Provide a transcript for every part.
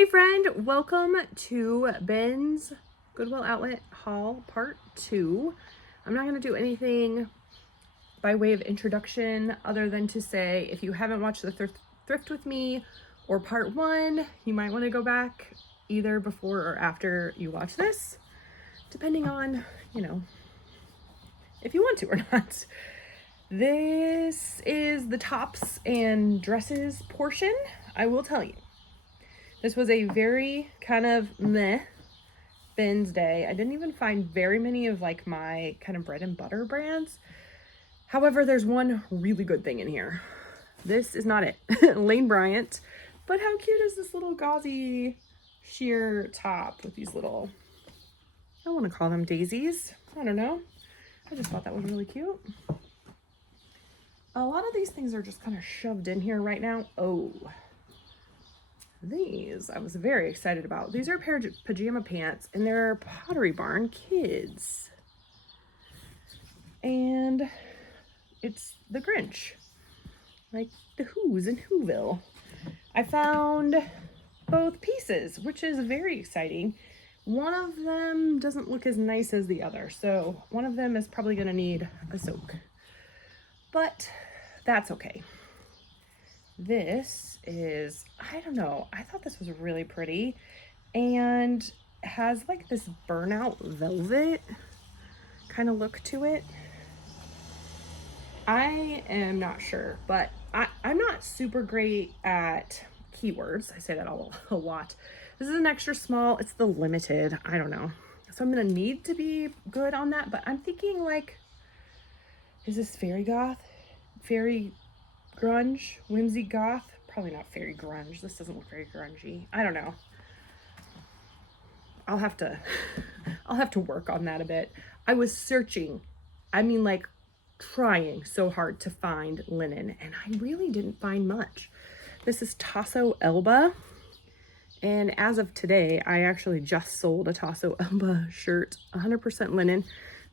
Hey friend, welcome to Ben's Goodwill Outlet haul part 2. I'm not going to do anything by way of introduction other than to say if you haven't watched the thrift with me or part 1, you might want to go back either before or after you watch this, depending on, if you want to or not. This is the tops and dresses portion. I will tell you, this was a very kind of meh Ben's day. I didn't even find very many of like my kind of bread and butter brands. However, there's one really good thing in here. This is not it. Lane Bryant. But how cute is this little gauzy sheer top with these little, I want to call them daisies. I don't know. I just thought that was really cute. A lot of these things are just kind of shoved in here right now. Oh, these I was very excited about. These are a pair of pajama pants and they're Pottery Barn kids. And it's the Grinch, like the Who's in Whoville. I found both pieces, which is very exciting. One of them doesn't look as nice as the other, so one of them is probably going to need a soak. But that's okay. This is, I don't know, I thought this was really pretty and has like this burnout velvet kind of look to it. I am not sure, but I'm not super great at keywords. I say that a lot. This is an extra small. It's the limited. I don't know. So I'm going to need to be good on that, but I'm thinking like, is this fairy goth? Fairy grunge? Whimsy goth? Probably not fairy grunge. This doesn't look very grungy. I don't know. I'll have to work on that a bit. I was searching. I mean, like trying so hard to find linen, and I really didn't find much. This is Tasso Elba. And as of today, I actually just sold a Tasso Elba shirt, 100% linen.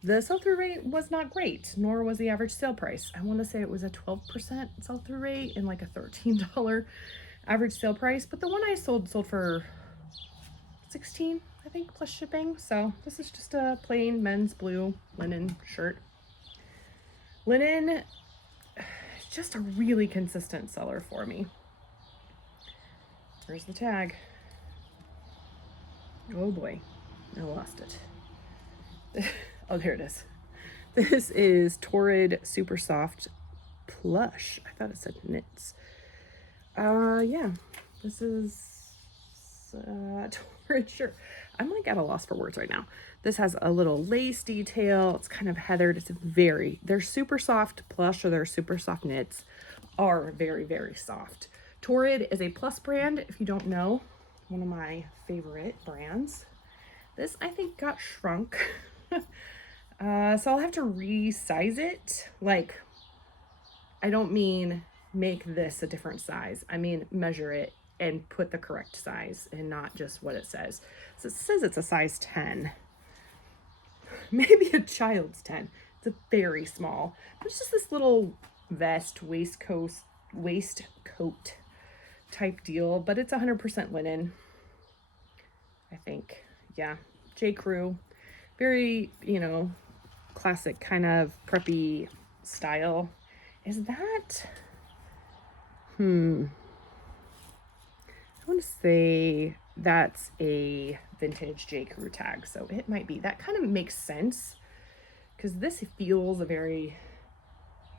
The sell-through rate was not great, nor was the average sale price. I want to say it was a 12% sell-through rate and like a $13 average sale price. But the one I sold for $16, I think, plus shipping. So this is just a plain men's blue linen shirt. Linen is just a really consistent seller for me. Where's the tag? Oh boy, I lost it. Oh, there it is. This is Torrid Super Soft Plush. I thought it said knits. Yeah, this is Torrid shirt. I'm like at a loss for words right now. This has a little lace detail. It's kind of heathered. It's their super soft plush or their super soft knits are very, very soft. Torrid is a plus brand, if you don't know, one of my favorite brands. This, I think, got shrunk. So I'll have to resize it. Like, I don't mean make this a different size. I mean measure it and put the correct size and not just what it says. So it says it's a size 10. Maybe a child's 10. It's a very small. It's just this little vest, waistcoat type deal, but it's 100% linen, I think. Yeah, J. Crew, very, classic kind of preppy style. Is that, I want to say that's a vintage J. Crew tag, so it might be. That kind of makes sense because this feels a very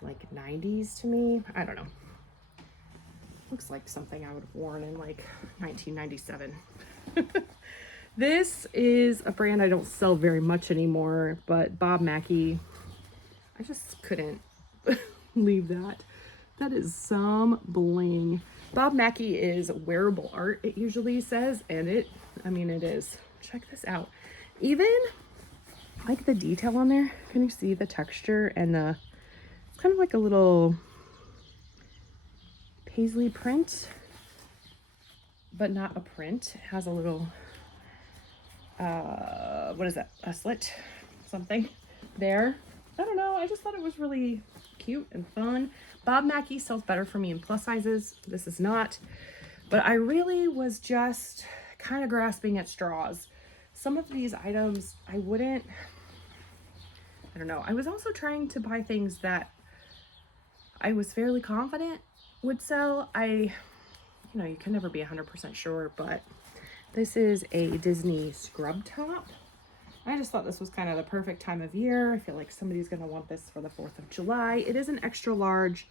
like 90s to me. I don't know. Looks like something I would have worn in like 1997. This is a brand I don't sell very much anymore, but Bob Mackie, I just couldn't leave that. That is some bling. Bob Mackie is wearable art, it usually says, and it is. Check this out. Even like the detail on there, can you see the texture and it's kind of like a little paisley print, but not a print. It has a little, what is that? A slit, something there. I don't know. I just thought it was really cute and fun. Bob Mackie sells better for me in plus sizes. This is not. But I really was just kind of grasping at straws. Some of these items I don't know. I was also trying to buy things that I was fairly confident would sell. You can never be 100% sure, but this is a Disney scrub top. I just thought this was kind of the perfect time of year. I feel like somebody's going to want this for the 4th of July. It is an extra large.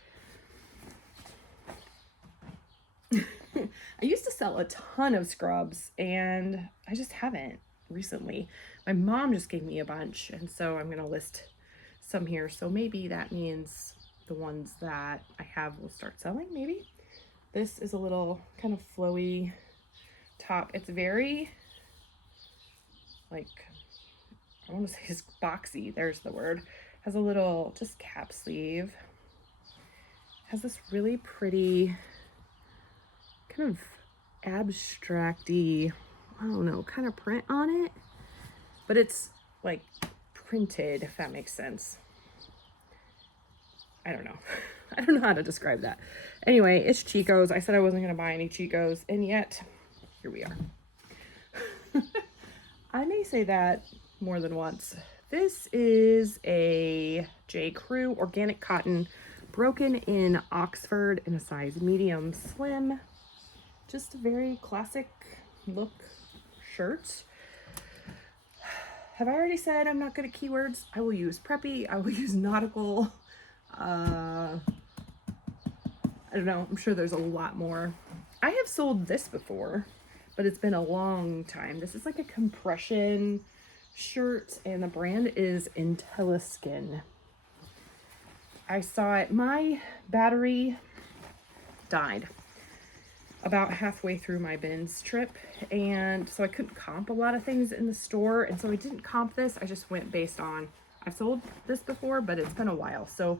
I used to sell a ton of scrubs and I just haven't recently. My mom just gave me a bunch, and so I'm going to list some here. So maybe that means the ones that I have will start selling, maybe. This is a little kind of flowy top. It's very, like, I want to say it's boxy. There's the word. Has a little just cap sleeve. Has this really pretty kind of abstract-y, I don't know, kind of print on it. But it's like printed, if that makes sense. I don't know. I don't know how to describe that. Anyway, it's Chico's. I said I wasn't going to buy any Chico's, and yet here we are. I may say that more than once. This is a J. Crew organic cotton, broken in Oxford in a size medium slim. Just a very classic look shirt. Have I already said I'm not good at keywords? I will use preppy. I will use nautical. I don't know. I'm sure there's a lot more. I have sold this before, but it's been a long time. This is like a compression shirt, and the brand is IntelliSkin. I saw it. My battery died about halfway through my bins trip, and so I couldn't comp a lot of things in the store, and so I didn't comp this. I just went based on, I've sold this before, but it's been a while, so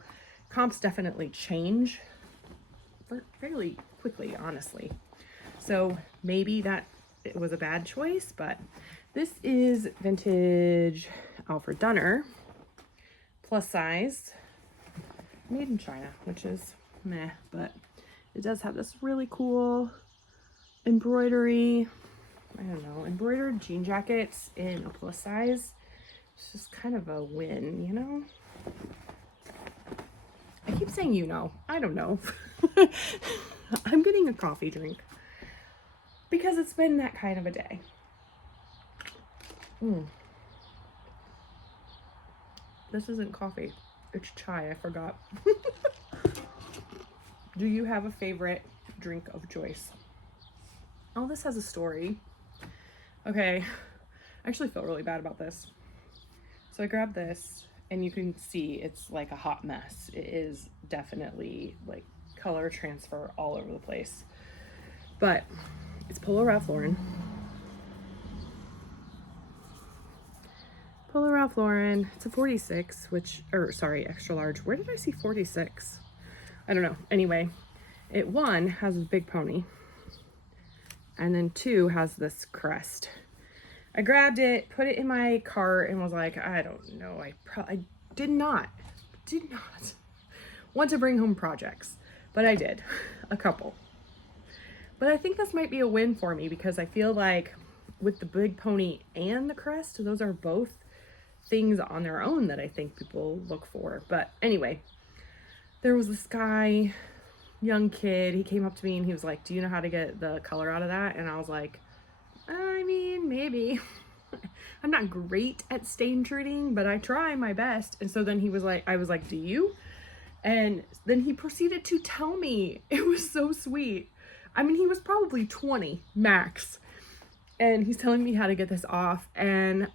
comps definitely change fairly quickly, honestly. So maybe that it was a bad choice, but this is vintage Alfred Dunner, plus size, made in China, which is meh, but it does have this really cool embroidery, I don't know, embroidered jean jackets in a plus size. It's just kind of a win, you know? I keep saying you know. I don't know. I'm getting a coffee drink because it's been that kind of a day. This isn't coffee. It's chai. I forgot. Do you have a favorite drink of choice? Oh, this has a story. Okay. I actually feel really bad about this. So I grabbed this, and you can see it's like a hot mess. It is definitely like color transfer all over the place. But it's Polo Ralph Lauren. Polo Ralph Lauren. It's a 46, extra large. Where did I see 46? I don't know. Anyway, it 1 has a big pony, and then 2 has this crest. I grabbed it, put it in my cart, and was like, I don't know. I did not want to bring home projects, but I did, a couple. But I think this might be a win for me because I feel like with the big pony and the crest, those are both things on their own that I think people look for. But anyway, there was this guy, young kid, he came up to me and he was like, do you know how to get the color out of that? And I was like, I mean, maybe. I'm not great at stain treating, but I try my best. And so then I was like, do you? And then he proceeded to tell me. It was so sweet. I mean, he was probably 20 max. And he's telling me how to get this off. And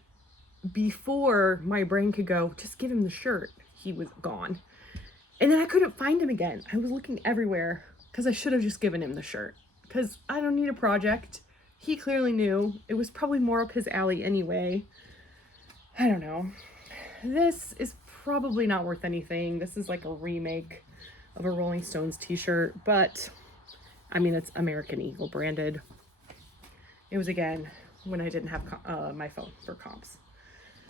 before my brain could go, just give him the shirt, he was gone. And then I couldn't find him again. I was looking everywhere because I should have just given him the shirt because I don't need a project. He clearly knew. It was probably more up his alley anyway. I don't know. This is probably not worth anything. This is like a remake of a Rolling Stones t-shirt, but I mean, it's American Eagle branded. It was, again, when I didn't have my phone for comps.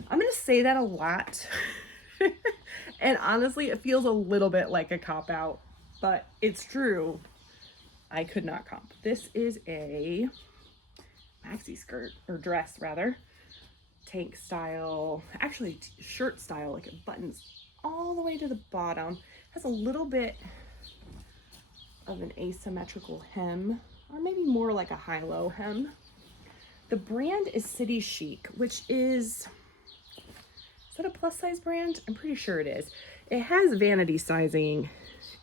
I'm going to say that a lot. And honestly, it feels a little bit like a cop-out, but it's true. I could not comp. This is a maxi skirt, or dress rather, tank style, actually shirt style, like it buttons all the way to the bottom. Has a little bit of an asymmetrical hem, or maybe more like a high-low hem. The brand is City Chic, which is that a plus size brand? I'm pretty sure it is. It has vanity sizing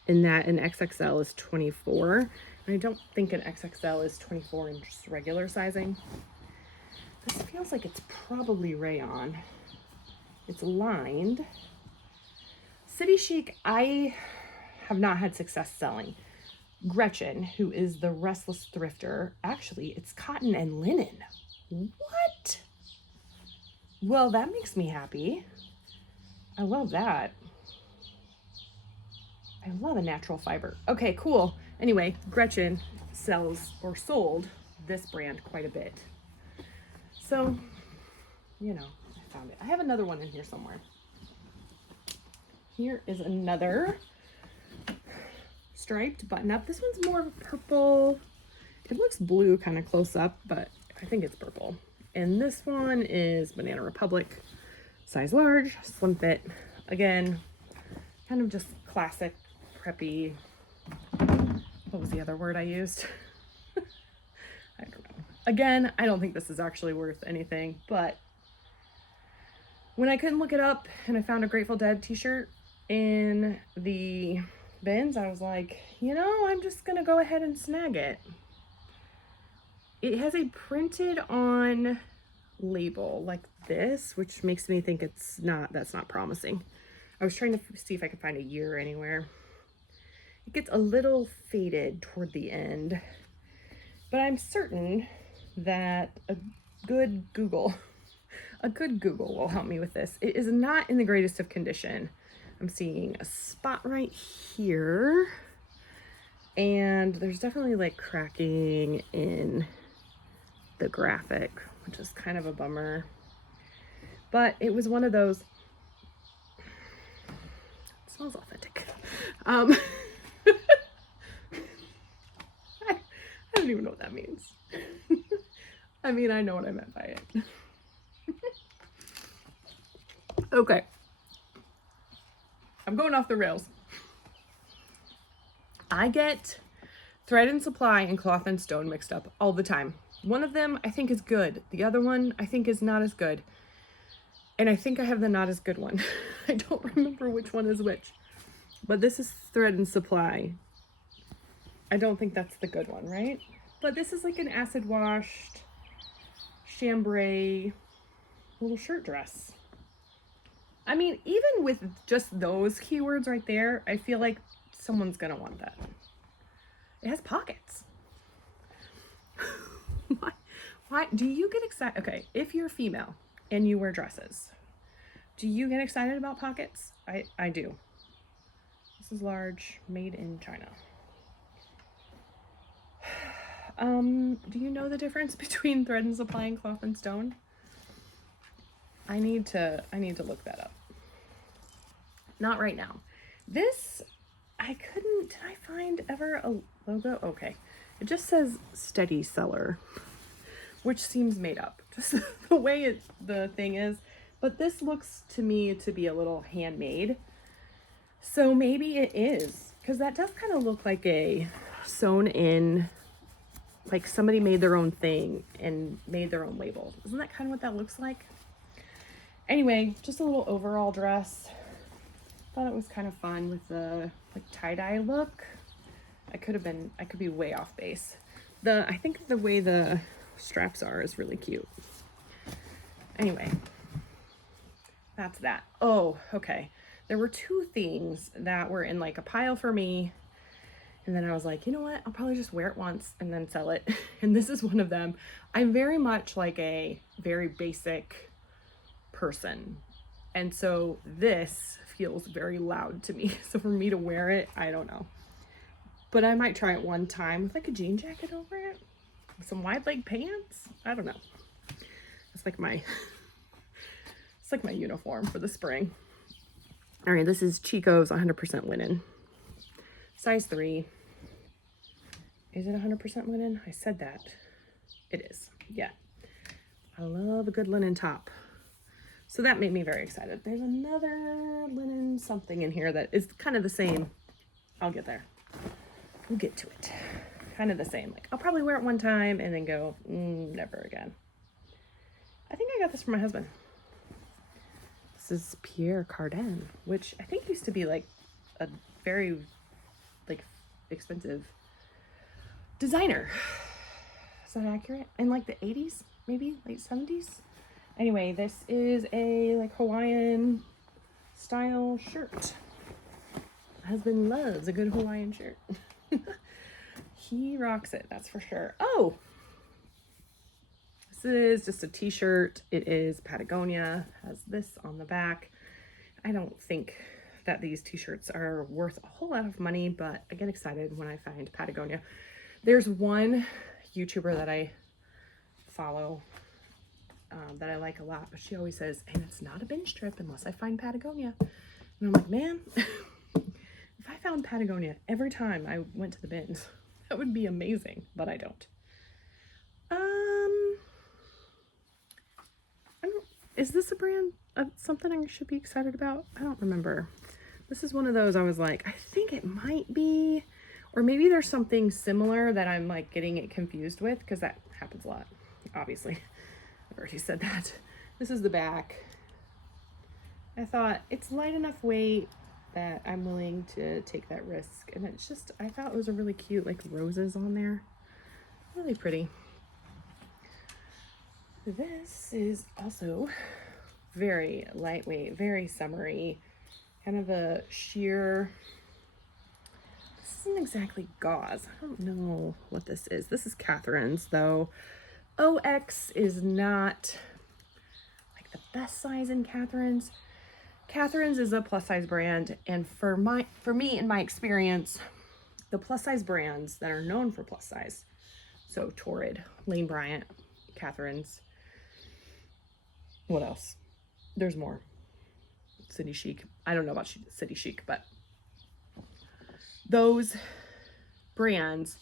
in that an XXL is 24. And I don't think an XXL is 24 in just regular sizing. This feels like it's probably rayon. It's lined. City Chic, I have not had success selling. Gretchen, who is the Restless Thrifter, actually, it's cotton and linen. What? Well, that makes me happy. I love that. I love a natural fiber. Okay, cool. Anyway, Gretchen sells or sold this brand quite a bit. So, you know, I found it. I have another one in here somewhere. Here is another striped button up. This one's more purple. It looks blue kind of close up, but I think it's purple. And this one is Banana Republic, size large, slim fit. Again, kind of just classic preppy. What was the other word I used? I don't know. Again, I don't think this is actually worth anything, but when I couldn't look it up and I found a Grateful Dead t-shirt in the bins, I was like, you know, I'm just gonna go ahead and snag it. It has a printed on label like this, which makes me think that's not promising. I was trying to see if I could find a year anywhere. It gets a little faded toward the end, but I'm certain that a good Google will help me with this. It is not in the greatest of condition. I'm seeing a spot right here, and there's definitely like cracking in the graphic, which is kind of a bummer. But it was one of those, it smells authentic. I don't even know what that means. I mean, I know what I meant by it. Okay. I'm going off the rails. I get thread and supply and cloth and stone mixed up all the time. One of them I think is good. The other one I think is not as good. And I think I have the not as good one. I don't remember which one is which. But this is thread and supply. I don't think that's the good one, right? But this is like an acid washed chambray little shirt dress. I mean, even with just those keywords right there, I feel like someone's gonna want that. It has pockets. Why do you get excited? Okay, if you're female and you wear dresses, do you get excited about pockets? I do. This is large, made in China. Do you know the difference between thread and supply and cloth and stone? I need to look that up. Not right now. This, did I find ever a logo? Okay. It just says Steady Seller, which seems made up, just the way the thing is. But this looks to me to be a little handmade. So maybe it is, because that does kind of look like a sewn in, like somebody made their own thing and made their own label. Isn't that kind of what that looks like? Anyway, just a little overall dress. Thought it was kind of fun with the like tie-dye look. I could be way off base. I think the way the straps are is really cute. Anyway, that's that. Oh, okay. There were two things that were in like a pile for me. And then I was like, you know what? I'll probably just wear it once and then sell it. And this is one of them. I'm very much like a very basic person. And so this feels very loud to me. So for me to wear it, I don't know. But I might try it one time with like a jean jacket over it. With some wide leg pants. I don't know. It's like my uniform for the spring. All right, this is Chico's 100% linen. Size 3. Is it 100% linen? I said that. It is. Yeah. I love a good linen top. So that made me very excited. There's another linen something in here that is kind of the same. I'll get there. We'll get to it. Kind of the same. Like, I'll probably wear it one time and then go, never again. I think I got this for my husband. This is Pierre Cardin, which I think used to be like a very like expensive designer. Is that accurate? In like the 80s, maybe late 70s. Anyway, this is a like Hawaiian style shirt. My husband loves a good Hawaiian shirt. He rocks it, that's for sure. Oh, this is just a t-shirt. It is Patagonia, has this on the back. I don't think that these t-shirts are worth a whole lot of money, but I get excited when I find Patagonia. There's one YouTuber that I follow that I like a lot, but she always says, and it's not a binge trip unless I find Patagonia. And I'm like, man, if I found Patagonia every time I went to the bins, that would be amazing, but I don't. Is this a brand of something I should be excited about? I don't remember. This is one of those I was like, I think it might be, or maybe there's something similar that I'm like getting it confused with, because that happens a lot, obviously. I've already said that. This is the back. I thought it's light enough weight that I'm willing to take that risk. And it's just, I thought it was a really cute, like roses on there. Really pretty. This is also very lightweight, very summery, kind of a sheer, this isn't exactly gauze. I don't know what this is. This is Catherine's though. OX is not like the best size in Catherine's. Catherine's is a plus size brand, and for me in my experience, the plus size brands that are known for plus size, so Torrid, Lane Bryant, Catherine's, what else? There's more. City Chic. I don't know about City Chic, but those brands,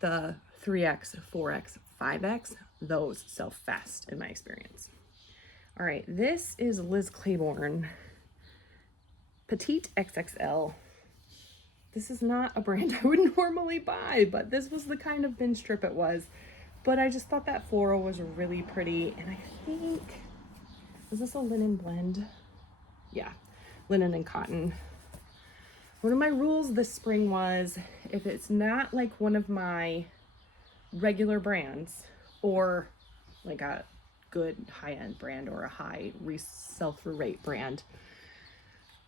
the 3X, 4X, 5X, those sell fast in my experience. All right, this is Liz Claiborne Petite XXL. This is not a brand I would normally buy, but this was the kind of bin strip it was. But I just thought that floral was really pretty, and I think, is this a linen blend? Yeah, linen and cotton. One of my rules this spring was, if it's not like one of my regular brands, or like a good high-end brand or a high sell-through rate brand,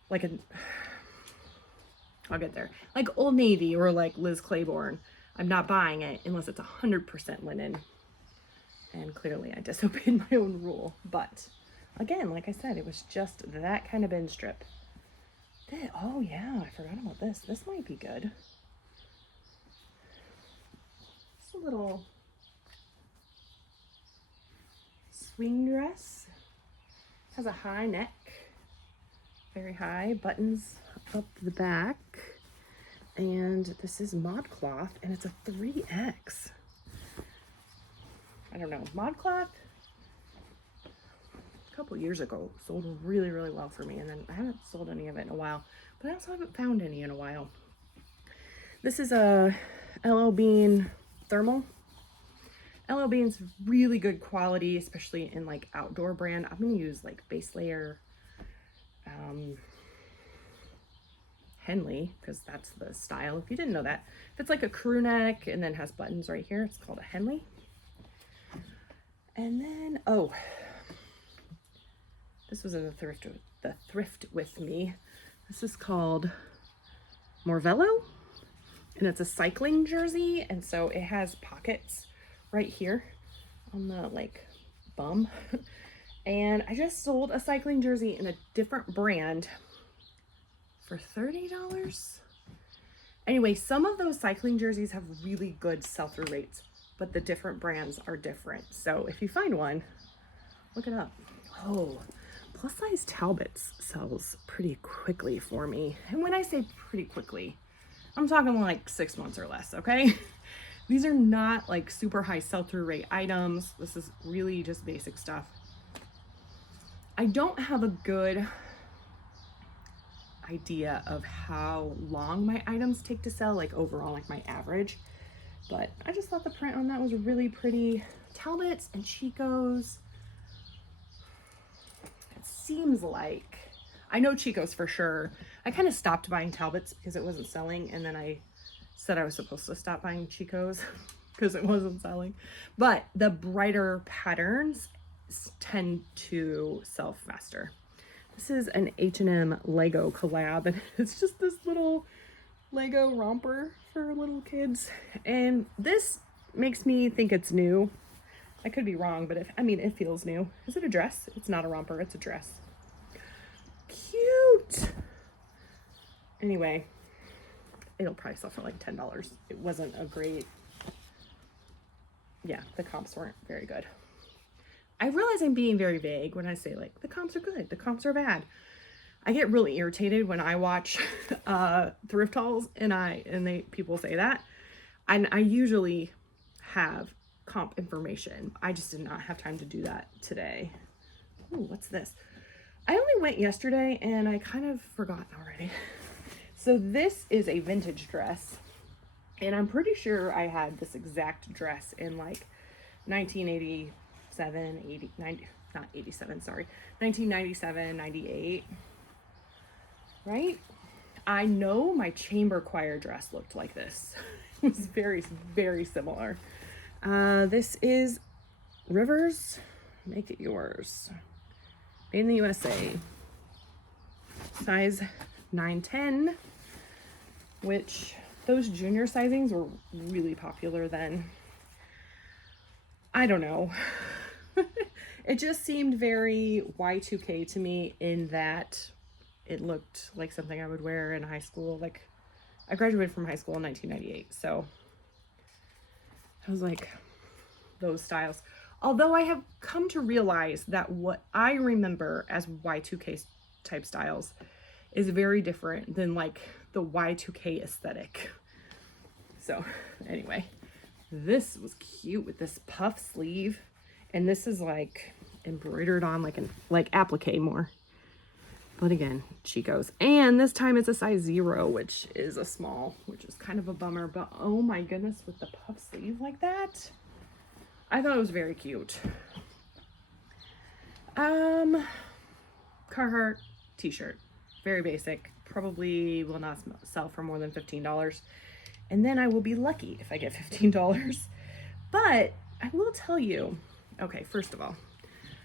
like I'll get there, like Old Navy or like Liz Claiborne, I'm not buying it unless it's 100% linen. And clearly I disobeyed my own rule. But again, like I said, it was just that kind of bin strip. Oh yeah, I forgot about this. This might be good. It's a little swing dress. Has a high neck, very high, buttons up the back. And this is ModCloth, and it's a 3X. I don't know, ModCloth a couple years ago sold really, really well for me, and then I haven't sold any of it in a while, but I also haven't found any in a while. This is a LL Bean thermal. LL Bean's really good quality, especially in like outdoor brand. I'm gonna use like base layer Henley, because that's the style. If you didn't know that, if it's like a crew neck and then has buttons right here, it's called a Henley. And then, oh, this was in the thrift with me. This is called Morvello, and it's a cycling jersey, and so it has pockets right here on the like bum. And I just sold a cycling jersey in a different brand for $30. Anyway, some of those cycling jerseys have really good sell-through rates, but the different brands are different. So if you find one, look it up. Oh, plus size Talbots sells pretty quickly for me. And when I say pretty quickly, I'm talking like 6 months or less, okay? These are not like super high sell-through rate items. This is really just basic stuff. I don't have a good idea of how long my items take to sell, like overall, like my average, but I just thought the print on that was really pretty. Talbots and Chico's. It seems like, I know Chico's for sure. I kind of stopped buying Talbots because it wasn't selling, and then I said I was supposed to stop buying Chico's because it wasn't selling. But the brighter patterns tend to sell faster. This is an H&M Lego collab, and it's just this little Lego romper for little kids. And this makes me think it's new. I could be wrong, but I mean, it feels new. Is it a dress? It's not a romper, it's a dress. Cute. Anyway, it'll probably sell for like $10. It wasn't a great, yeah, the comps weren't very good. I realize I'm being very vague when I say like the comps are good, the comps are bad. I get really irritated when I watch thrift hauls and people say that. And I usually have comp information. I just did not have time to do that today. Ooh, what's this? I only went yesterday and I kind of forgot already. So this is a vintage dress, and I'm pretty sure I had this exact dress in like 1987, 80, 90, not 87, sorry, 1997, 98, right? I know my chamber choir dress looked like this. It was very, very similar. This is Rivers, Make It Yours. Made in the USA. Size 910, which those junior sizings were really popular then. I don't know. It just seemed very Y2K to me in that it looked like something I would wear in high school. Like, I graduated from high school in 1998, so I was like, those styles. Although I have come to realize that what I remember as Y2K type styles is very different than like the Y2K aesthetic. So anyway, this was cute with this puff sleeve, and this is like embroidered on like applique more. But again, Chico's. And this time it's a size 0, which is a small, which is kind of a bummer. But oh my goodness, with the puff sleeve like that, I thought it was very cute. Carhartt t-shirt. Very basic. Probably will not sell for more than $15. And then I will be lucky if I get $15. But I will tell you, okay, first of all,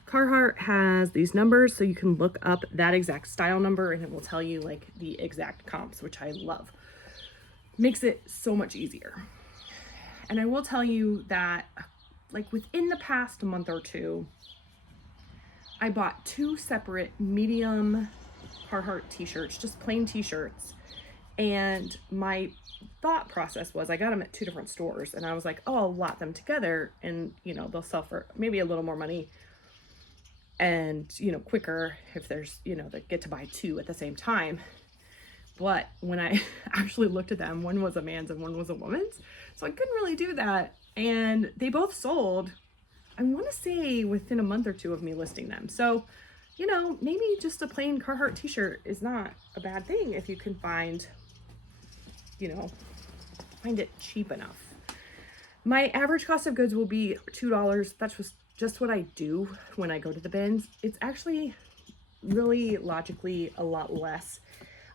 Carhartt has these numbers, so you can look up that exact style number and it will tell you like the exact comps, which I love. Makes it so much easier. And I will tell you that like within the past month or two, I bought 2 separate medium Carhartt t-shirts, just plain t-shirts. And my thought process was I got them at 2 different stores, and I was like, oh, I'll lot them together and, you know, they'll sell for maybe a little more money and, you know, quicker if there's, you know, they get to buy 2 at the same time. But when I actually looked at them, one was a man's and one was a woman's, so I couldn't really do that. And they both sold, I want to say, within a month or 2 of me listing them. So, you know, maybe just a plain Carhartt t-shirt is not a bad thing if you can find, you know, find it cheap enough. My average cost of goods will be $2. That's just what I do when I go to the bins. It's actually really logically a lot less.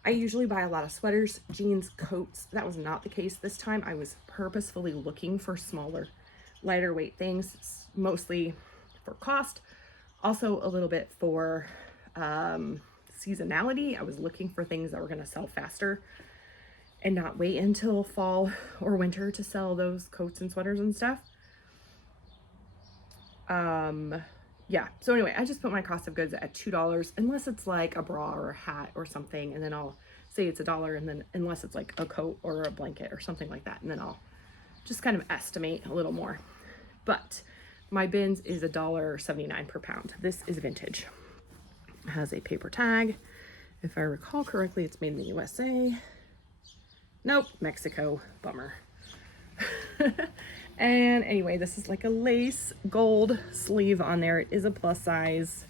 I usually buy a lot of sweaters, jeans, coats. That was not the case this time. I was purposefully looking for smaller, lighter weight things, mostly for cost, also a little bit for seasonality. I was looking for things that were going to sell faster and not wait until fall or winter to sell those coats and sweaters and stuff. Yeah, so anyway, I just put my cost of goods at $2, unless it's like a bra or a hat or something, and then I'll say it's $1, and then unless it's like a coat or a blanket or something like that, and then I'll just kind of estimate a little more. But my bins is $1.79 per pound. This is vintage. It has a paper tag. If I recall correctly, it's made in the USA. Nope, Mexico. Bummer. And anyway, this is like a lace gold sleeve on there. It is a plus size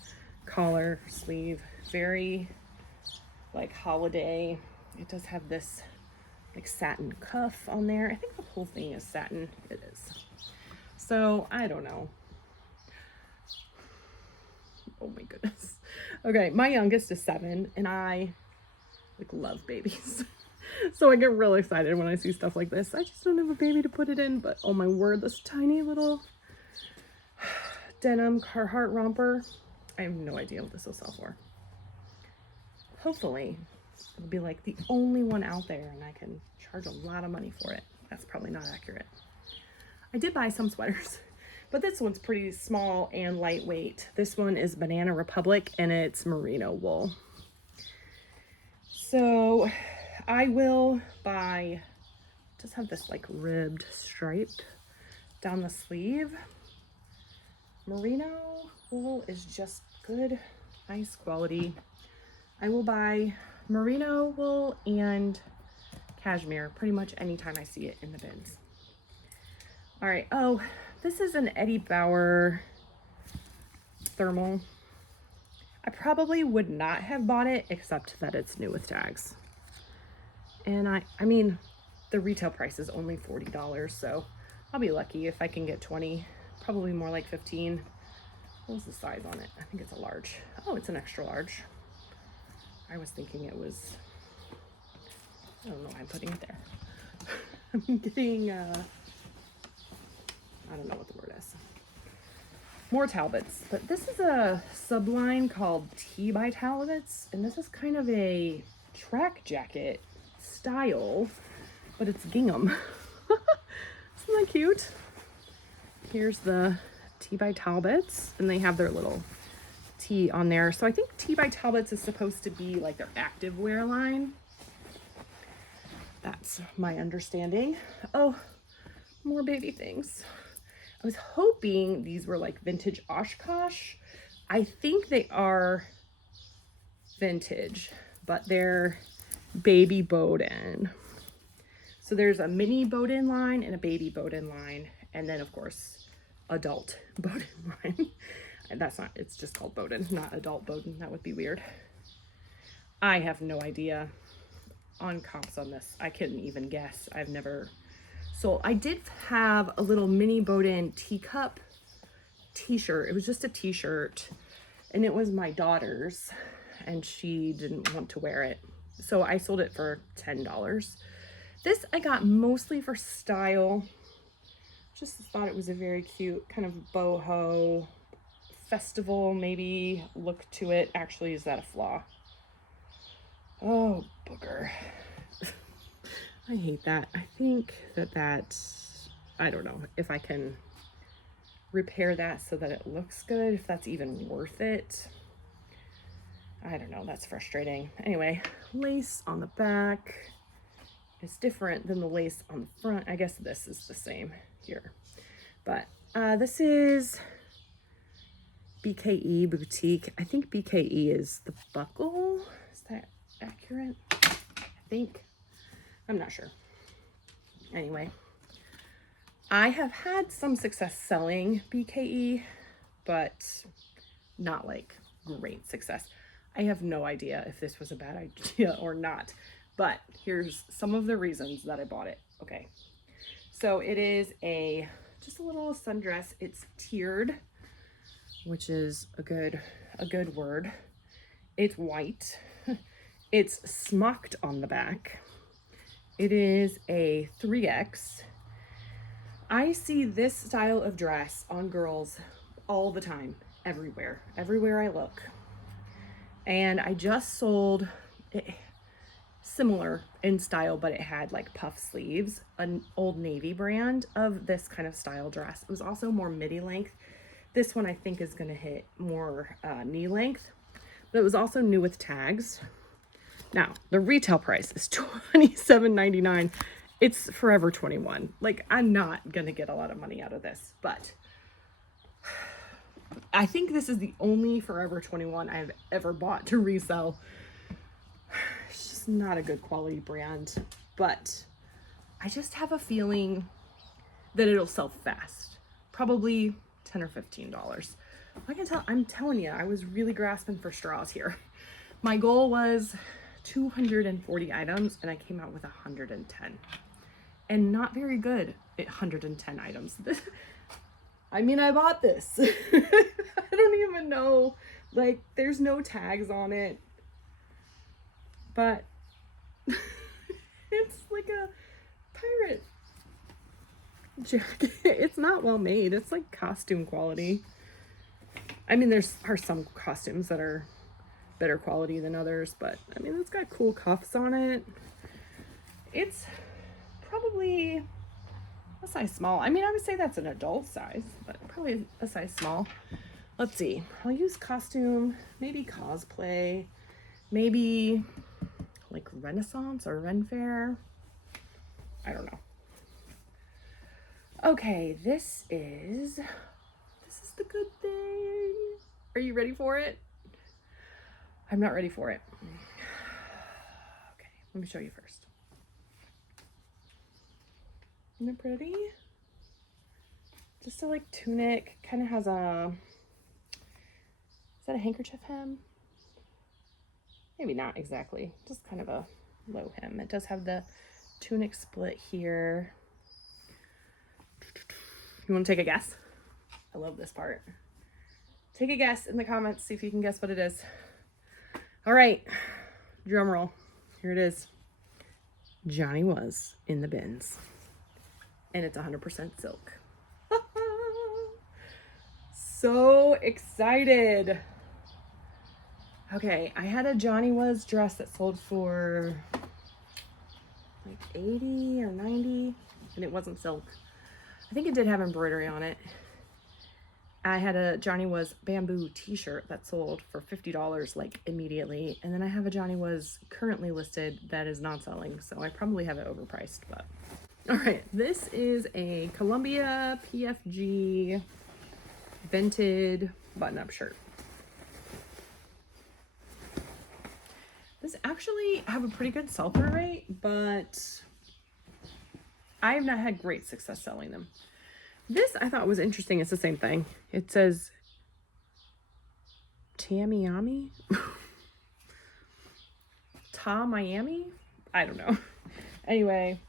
collar sleeve, very like holiday. It does have this like satin cuff on there. I think the whole thing is satin. It is. So I don't know. Oh my goodness. Okay, my youngest is 7 and I like love babies. So I get really excited when I see stuff like this. I just don't have a baby to put it in, but oh my word, this tiny little denim Carhartt romper. I have no idea what this will sell for. Hopefully it'll be like the only one out there and I can charge a lot of money for it. That's probably not accurate. I did buy some sweaters, but this one's pretty small and lightweight. This one is Banana Republic and it's merino wool. So I will buy, just have this like ribbed stripe down the sleeve. Merino wool is just good, nice quality. I will buy merino wool and cashmere pretty much anytime I see it in the bins. All right, oh, this is an Eddie Bauer thermal. I probably would not have bought it except that it's new with tags. And I mean, the retail price is only $40, so I'll be lucky if I can get 20, probably more like 15. What was the size on it? I think it's a large. Oh, it's an extra large. I was thinking it was, I don't know why I'm putting it there. I'm getting, I don't know what the word is. More Talbots, but this is a subline called T by Talbots, and this is kind of a track jacket style, but it's gingham. Isn't that cute? Here's the T by Talbots, and they have their little T on there. So I think T by Talbots is supposed to be like their activewear line. That's my understanding. Oh, more baby things. I was hoping these were like vintage Oshkosh. I think they are vintage, but they're baby Bowden. So there's a mini Bowden line and a baby Bowden line, and then of course adult Bowden line. And that's not, it's just called Bowden, not adult Bowden. That would be weird. I have no idea on comps on this. I couldn't even guess. I've never sold. I did have a little mini Bowden teacup t-shirt. It was just a t-shirt and it was my daughter's and she didn't want to wear it. So I sold it for $10. This I got mostly for style. Just thought it was a very cute kind of boho festival maybe look to it. Actually, is that a flaw? Oh, booger. I hate that. I think that, I don't know if I can repair that so that it looks good, if that's even worth it. I don't know, that's frustrating. Anyway, lace on the back is different than the lace on the front. I guess this is the same here. But this is BKE Boutique. I think BKE is the buckle. Is that accurate? I think. I'm not sure. Anyway, I have had some success selling BKE, but not like great success. I have no idea if this was a bad idea or not, but here's some of the reasons that I bought it. Okay, so it is just a little sundress. It's tiered, which is a good word. It's white. It's smocked on the back. It is a 3X. I see this style of dress on girls all the time, everywhere I look. And I just sold it, similar in style, but it had like puff sleeves, an Old Navy brand of this kind of style dress. It was also more midi length. This one I think is gonna hit more knee length, but it was also new with tags. Now, the retail price is $27.99. It's Forever 21. Like, I'm not gonna get a lot of money out of this, but I think this is the only Forever 21 I've ever bought to resell. It's just not a good quality brand, but I just have a feeling that it'll sell fast. Probably $10 or $15. I'm telling you, I was really grasping for straws here. My goal was 240 items and I came out with 110. And not very good at 110 items. I mean, I bought this. I don't even know, like, there's no tags on it. But it's like a pirate jacket. It's not well made. It's like costume quality. I mean, there are some costumes that are better quality than others, but I mean, it's got cool cuffs on it. It's probably a size small. I mean, I would say that's an adult size, but probably a size small. Let's see. I'll use costume, maybe cosplay, maybe like Renaissance or Ren Fair. I don't know. Okay, this is the good thing. Are you ready for it? I'm not ready for it. Okay, let me show you first. Isn't it pretty? Just a like tunic, kind of has a, is that a handkerchief hem? Maybe not exactly, just kind of a low hem. It does have the tunic split here. You want to take a guess? I love this part. Take a guess in the comments, see if you can guess what it is. All right, drum roll. Here it is. Johnny was in the bins. And it's 100% silk. So excited. Okay, I had a Johnny Was dress that sold for like 80 or 90, and it wasn't silk. I think it did have embroidery on it. I had a Johnny Was bamboo t-shirt that sold for $50 like immediately, and then I have a Johnny Was currently listed that is not selling, so I probably have it overpriced. But all right, this is a Columbia PFG vented button-up shirt. This actually have a pretty good sell-through rate, but I have not had great success selling them. This I thought was interesting. It's the same thing. It says Tamiami? Ta Miami? I don't know. Anyway,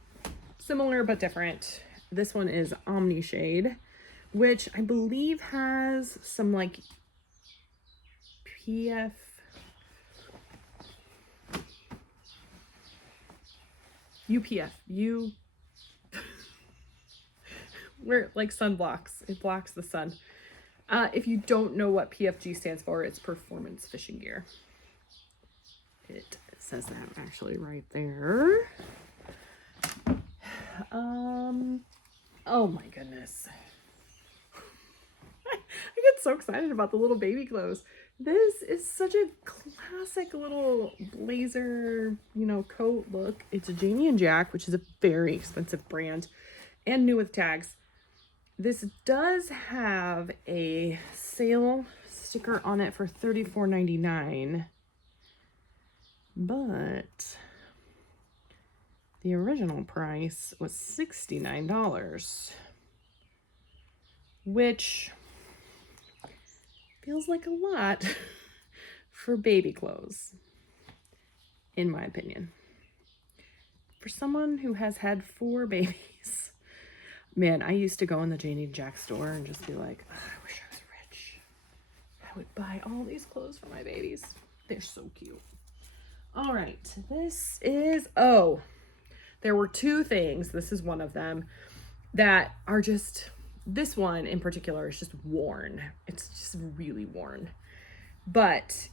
similar but different. This one is Omni Shade, which I believe has some like UPF, where like sun blocks. It blocks the sun. If you don't know what PFG stands for, it's performance fishing gear. It says that actually right there. Oh my goodness. I get so excited about the little baby clothes. This is such a classic little blazer, you know, coat look. It's a Janie and Jack, which is a very expensive brand and new with tags. This does have a sale sticker on it for $34.99, but the original price was $69, which feels like a lot for baby clothes, in my opinion. For someone who has had 4 babies, man, I used to go in the Janie and Jack store and just be like, oh, I wish I was rich. I would buy all these clothes for my babies. They're so cute. All right, this is, oh, there were 2 things, this is one of them, that are just, this one in particular is just worn. It's just really worn, but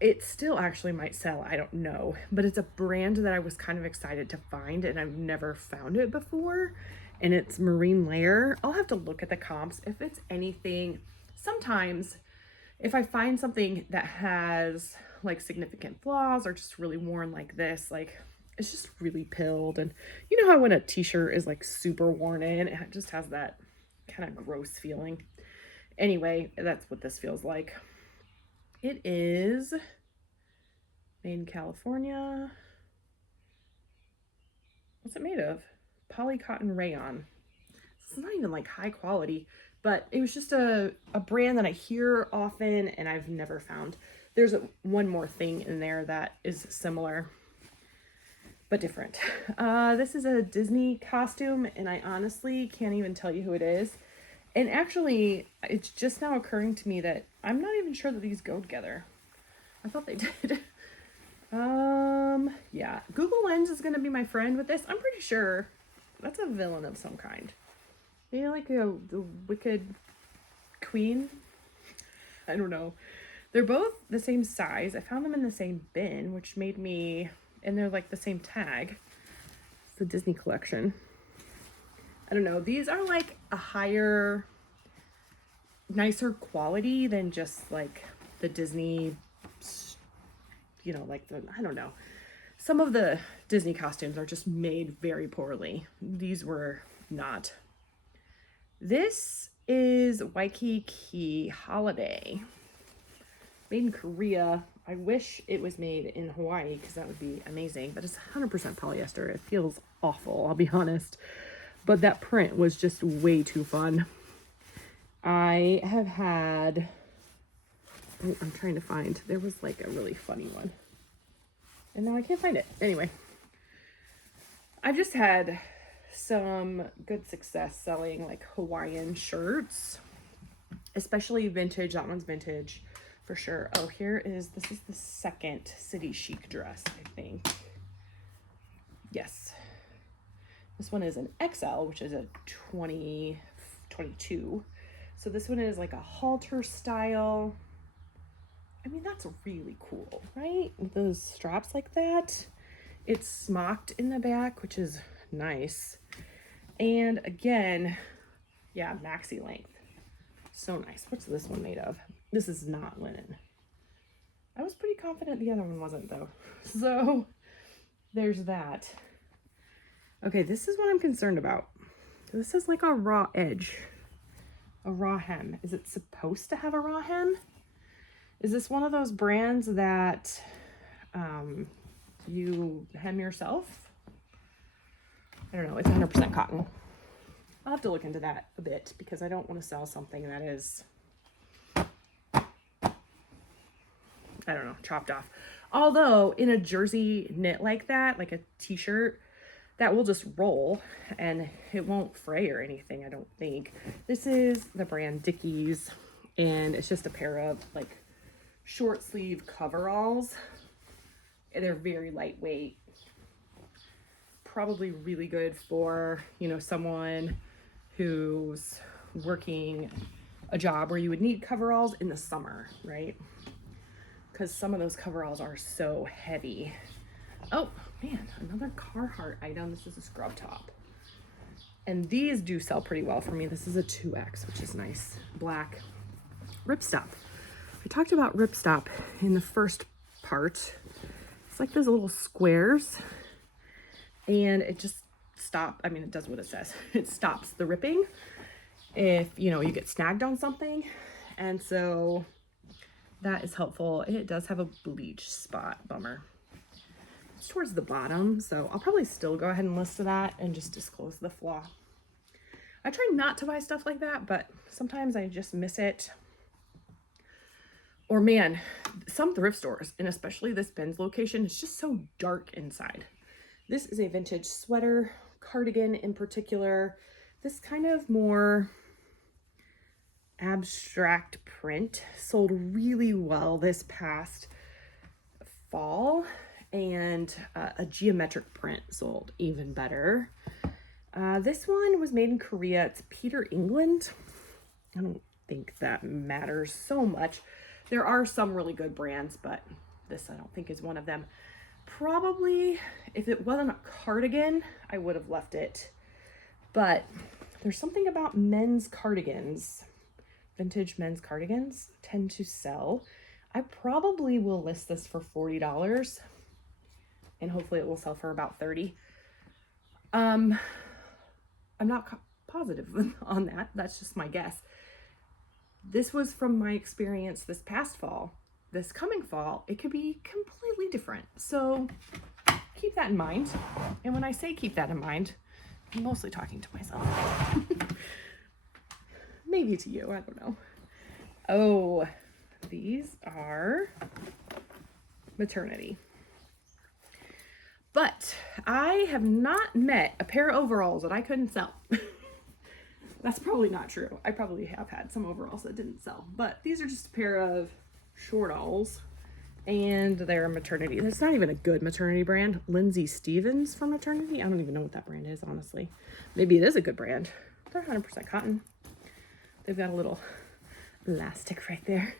it still actually might sell. I don't know, but it's a brand that I was kind of excited to find and I've never found it before. And it's Marine Layer. I'll have to look at the comps if it's anything. Sometimes if I find something that has like significant flaws or just really worn like this, like it's just really pilled. And you know how when a t-shirt is like super worn in, it just has that kind of gross feeling. Anyway, that's what this feels like. It is made in California. What's it made of? Poly cotton rayon. It's not even like high quality, but it was just a brand that I hear often and I've never found. There's one more thing in there that is similar, but different. This is a Disney costume, and I honestly can't even tell you who it is. And actually, it's just now occurring to me that I'm not even sure that these go together. I thought they did. Yeah. Google Lens is going to be my friend with this. I'm pretty sure that's a villain of some kind. Maybe like the Wicked Queen? I don't know. They're both the same size. I found them in the same bin, which made me... And they're like the same tag. It's the Disney collection. I don't know. These are like a higher, nicer quality than just like the Disney, you know, like the, I don't know. Some of the Disney costumes are just made very poorly. These were not. This is Waikiki Holiday. Made in Korea. I wish it was made in Hawaii because that would be amazing, but it's 100% polyester. It feels awful, I'll be honest. But that print was just way too fun. I have had, oh, I'm trying to find, there was like a really funny one. And now I can't find it. Anyway, I've just had some good success selling like Hawaiian shirts, especially vintage. That one's vintage. For sure. Oh, this is the second City Chic dress, I think. Yes. This one is an XL, which is a 22. So this one is like a halter style. I mean, that's really cool, right? With those straps like that. It's smocked in the back, which is nice. And again, yeah, maxi length. So nice. What's this one made of? This is not linen. I was pretty confident the other one wasn't though. So there's that. Okay, this is what I'm concerned about. This is like a raw edge, a raw hem. Is it supposed to have a raw hem? Is this one of those brands that you hem yourself? I don't know. It's 100% cotton. I'll have to look into that a bit because I don't want to sell something that is, I don't know, chopped off. Although in a jersey knit like that, like a t-shirt, that will just roll and it won't fray or anything, I don't think. This is the brand Dickies, and it's just a pair of like short sleeve coveralls. They're very lightweight. Probably really good for, you know, someone who's working a job where you would need coveralls in the summer, right? Because some of those coveralls are so heavy. Oh man, another Carhartt item. This is a scrub top. And these do sell pretty well for me. This is a 2X, which is nice. Black. Ripstop. I talked about ripstop in the first part. It's like those little squares. And it just stops. I mean, it does what it says. It stops the ripping if, you know, you get snagged on something. And so that is helpful. It does have a bleach spot. Bummer. It's towards the bottom, so I'll probably still go ahead and list that and just disclose the flaw. I try not to buy stuff like that, but sometimes I just miss it. Or man, some thrift stores, and especially this Ben's location, it's just so dark inside. This is a vintage sweater, cardigan in particular. This kind of more abstract print sold really well this past fall, and a geometric print sold even better. This one was made in Korea. It's Peter England. I don't think that matters so much. There are some really good brands, but this I don't think is one of them. Probably, if it wasn't a cardigan, I would have left it. But there's something about men's cardigans, vintage men's cardigans tend to sell. I probably will list this for $40 and hopefully it will sell for about $30. I'm not positive on that. That's just my guess. This was from my experience this past fall. This coming fall, it could be completely different. So keep that in mind. And when I say keep that in mind, I'm mostly talking to myself. Maybe to you, I don't know. Oh, these are maternity. But I have not met a pair of overalls that I couldn't sell. That's probably not true. I probably have had some overalls that didn't sell, but these are just a pair of short-alls, and they're maternity. It's not even a good maternity brand. Lindsay Stevens for maternity. I don't even know what that brand is, honestly. Maybe it is a good brand. They're 100% cotton. They've got a little elastic right there.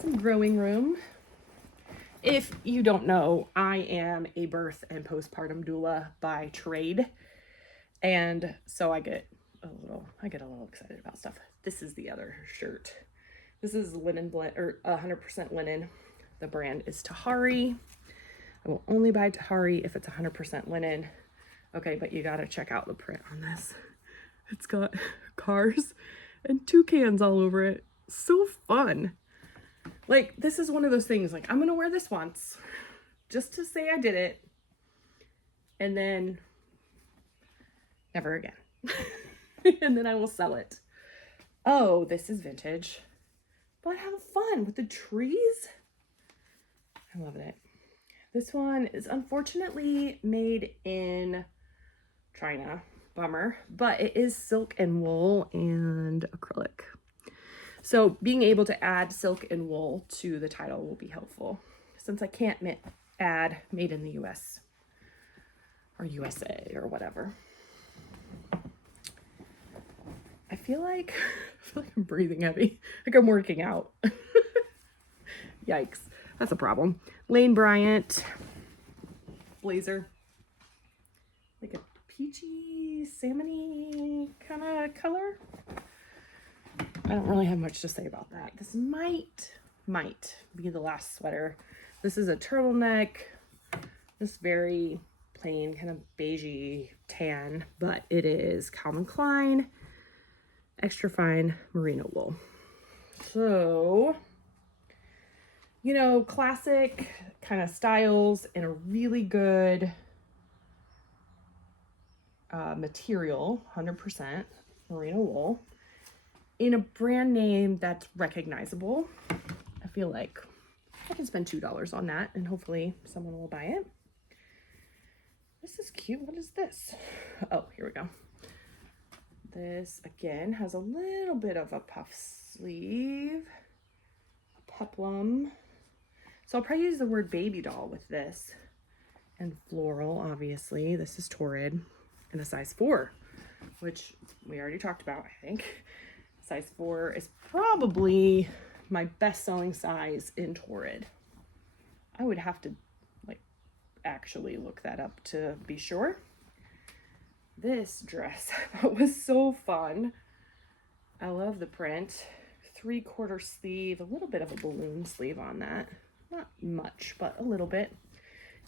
Some growing room. If you don't know, I am a birth and postpartum doula by trade. And so I get a little excited about stuff. This is the other shirt. This is linen blend, or 100% linen. The brand is Tahari. I will only buy Tahari if it's 100% linen. Okay, but you gotta check out the print on this. It's got cars and toucans all over it. So fun. Like, this is one of those things, like, I'm gonna wear this once just to say I did it, and then never again. And then I will sell it. Oh, this is vintage, but how fun with the trees. I love it. This one is unfortunately made in China. Bummer, but it is silk and wool and acrylic. So being able to add silk and wool to the title will be helpful, since I can't add made in the US or USA or whatever. I feel like I'm breathing heavy, like I'm working out. Yikes, that's a problem. Lane Bryant blazer, like a peachy, salmon-y kind of color. I don't really have much to say about that. This might be the last sweater. This is a turtleneck, this very plain kind of beigey tan, but it is Calvin Klein extra fine merino wool. So, you know, classic kind of styles in a really good material, 100% merino wool, in a brand name that's recognizable. I feel like I can spend $2 on that and hopefully someone will buy it. This is cute. What is this? Oh, here we go. This again has a little bit of a puff sleeve, a peplum. So I'll probably use the word baby doll with this, and floral, obviously. This is Torrid in a size 4, which we already talked about, I think. Size 4 is probably my best-selling size in Torrid. I would have to like actually look that up to be sure. This dress I thought was so fun. I love the print. 3/4 sleeve, a little bit of a balloon sleeve on that. Not much, but a little bit.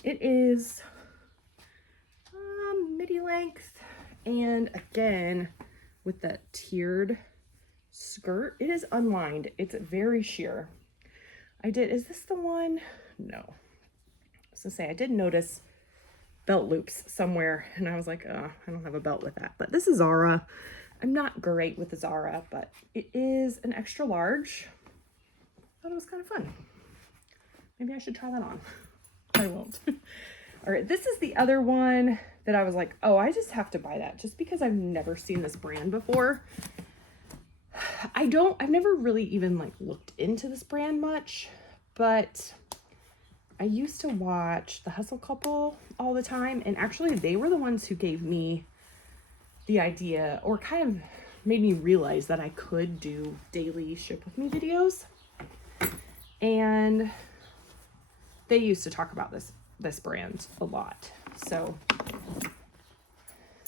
It is midi length, and again with that tiered skirt. It is unlined. It's very sheer. Is this the one? No. I was gonna say, I did notice belt loops somewhere, and I was like, I don't have a belt with that. But this is Zara. I'm not great with the Zara, but it is an extra large. I thought it was kind of fun. Maybe I should try that on. I won't. All right, this is the other one that I was like, oh, I just have to buy that just because I've never seen this brand before. I've never really even like looked into this brand much, but I used to watch The Hustle Couple all the time, and actually they were the ones who gave me the idea, or kind of made me realize that I could do daily ship with me videos. And they used to talk about this brand a lot. So,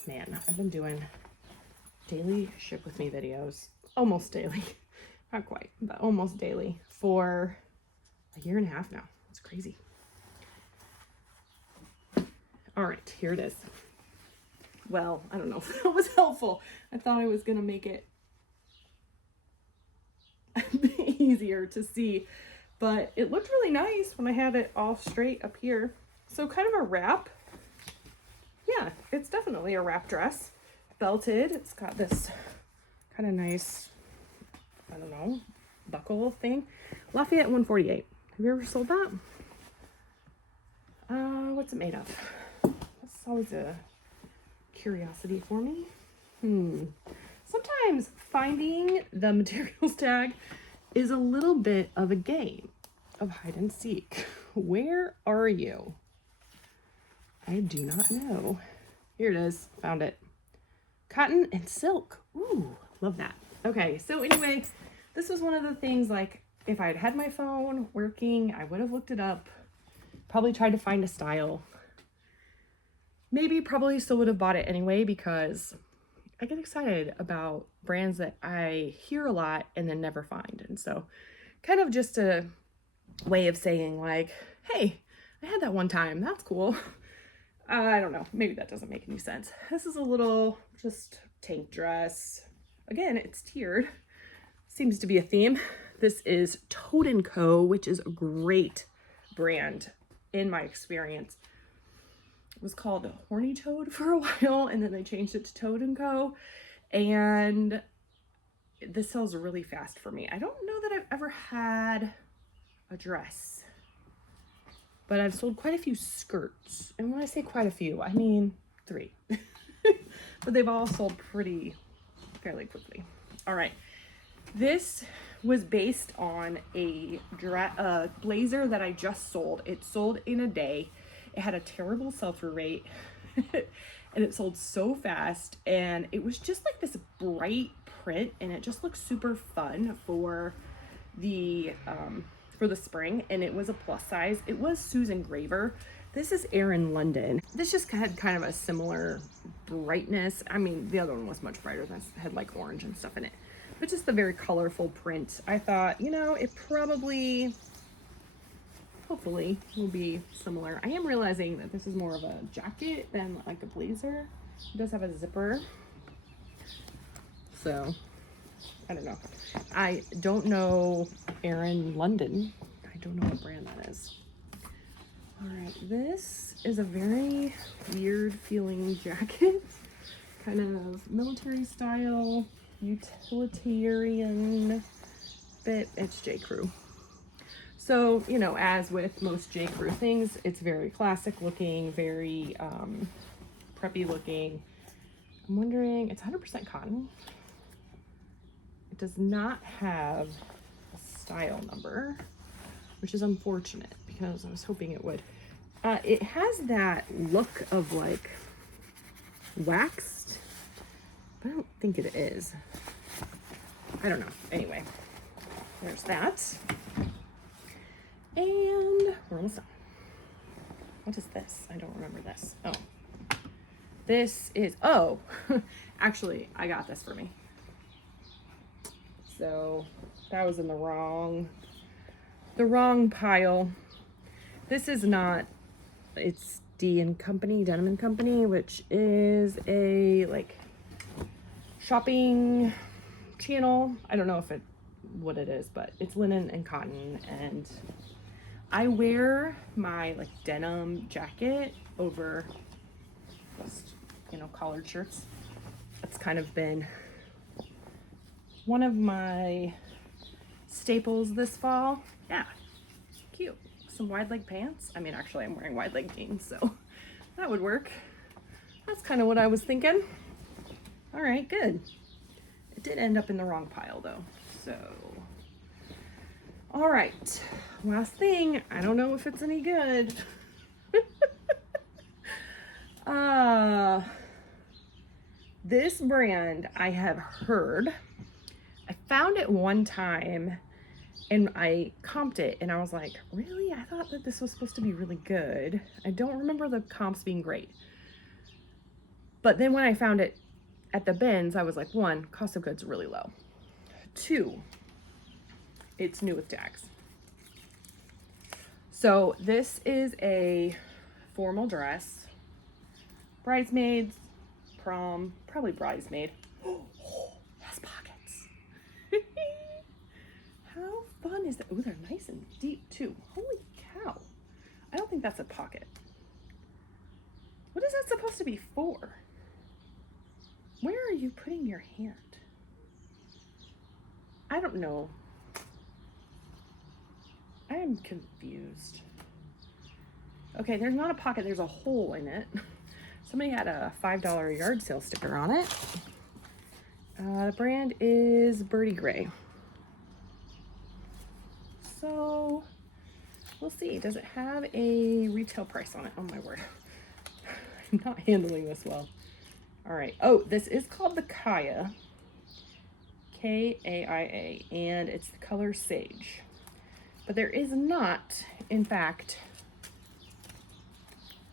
man, I've been doing daily ship with me videos almost daily. Not quite, but almost daily for a year and a half now. It's crazy. All right, here it is. Well, I don't know if that was helpful. I thought I was gonna make it easier to see, but it looked really nice when I had it all straight up here. So kind of a wrap. Yeah, it's definitely a wrap dress. Belted. It's got this kind of nice I don't know, buckle thing. Lafayette 148. Have you ever sold that? What's it made of? That's always a curiosity for me. Sometimes finding the materials tag is a little bit of a game of hide and seek. Where are you? I do not know. Here it is. Found it. Cotton and silk. Ooh, love that. Okay, so anyway, this was one of the things, like, if I had had my phone working, I would have looked it up, probably tried to find a style. Maybe probably still would have bought it anyway, because I get excited about brands that I hear a lot and then never find. And so kind of just a way of saying, like, hey, I had that one time. That's cool. I don't know. Maybe that doesn't make any sense. This is a little just tank dress. Again, it's tiered. Seems to be a theme. This is Toad & Co., which is a great brand in my experience. It was called Horny Toad for a while, and then they changed it to Toad & Co. And this sells really fast for me. I don't know that I've ever had a dress, but I've sold quite a few skirts. And when I say quite a few, I mean 3. But they've all sold fairly quickly. All right. This was based on a blazer that I just sold. It sold in a day. It had a terrible sell-through rate. And it sold so fast. And it was just like this bright print. And it just looked super fun for the spring. And it was a plus size. It was Susan Graver. This is Erin London. This just had kind of a similar brightness. I mean, the other one was much brighter. This had like orange and stuff in it. But just the very colorful print. I thought, you know, it probably, hopefully, will be similar. I am realizing that this is more of a jacket than like a blazer. It does have a zipper. So, I don't know. I don't know Erin London. I don't know what brand that is. All right, this is a very weird feeling jacket. Kind of military style, utilitarian bit. It's J. Crew. So, you know, as with most J. Crew things, it's very classic looking, very preppy looking. I'm wondering, it's 100% cotton. It does not have a style number, which is unfortunate because I was hoping it would. It has that look of like waxed, but I don't think it is. I don't know. Anyway, there's that. And we're almost done. What is this? I don't remember this. Oh, this is, oh, actually, I got this for me. So that was in the wrong pile. This is not, it's Denim & Company, which is a like shopping channel. I don't know what it is, but it's linen and cotton, and I wear my like denim jacket over just, you know, collared shirts. That's kind of been one of my staples this fall. Yeah, cute. Some wide leg pants. I mean, actually I'm wearing wide leg jeans, so that would work. That's kind of what I was thinking. All right, good. It did end up in the wrong pile though. So, all right, last thing. I don't know if it's any good. This brand I have heard. I found it one time and I comped it and I was like, really? I thought that this was supposed to be really good. I don't remember the comps being great. But then when I found it at the bins, I was like, 1, cost of goods really low. 2, it's new with tags. So this is a formal dress. Bridesmaids, prom, probably bridesmaid. Oh, has pockets. How fun is that? Oh, they're nice and deep too. Holy cow. I don't think that's a pocket. What is that supposed to be for? Where are you putting your hand? I don't know. I am confused. Okay, there's not a pocket, there's a hole in it. Somebody had a $5 yard sale sticker on it. The brand is Birdie Gray. So we'll see. Does it have a retail price on it? Oh my word. I'm not handling this well. All right. Oh, this is called the Kaya. K-A-I-A. And it's the color Sage. But there is not, in fact,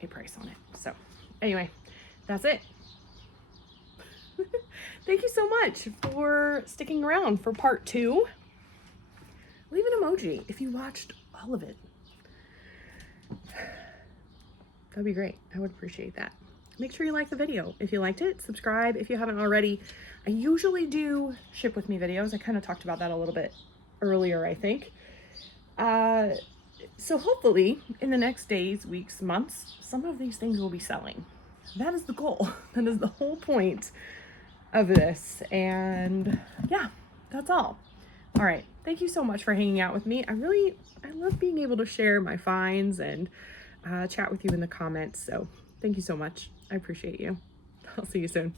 a price on it. So anyway, that's it. Thank you so much for sticking around for part 2. Leave an emoji if you watched all of it. That'd be great. I would appreciate that. Make sure you like the video. If you liked it, subscribe if you haven't already. I usually do ship with me videos. I kind of talked about that a little bit earlier, I think. So hopefully in the next days, weeks, months, some of these things will be selling. That is the goal. That is the whole point of this. And yeah, that's all. All right. Thank you so much for hanging out with me. I love being able to share my finds and chat with you in the comments. So thank you so much. I appreciate you. I'll see you soon.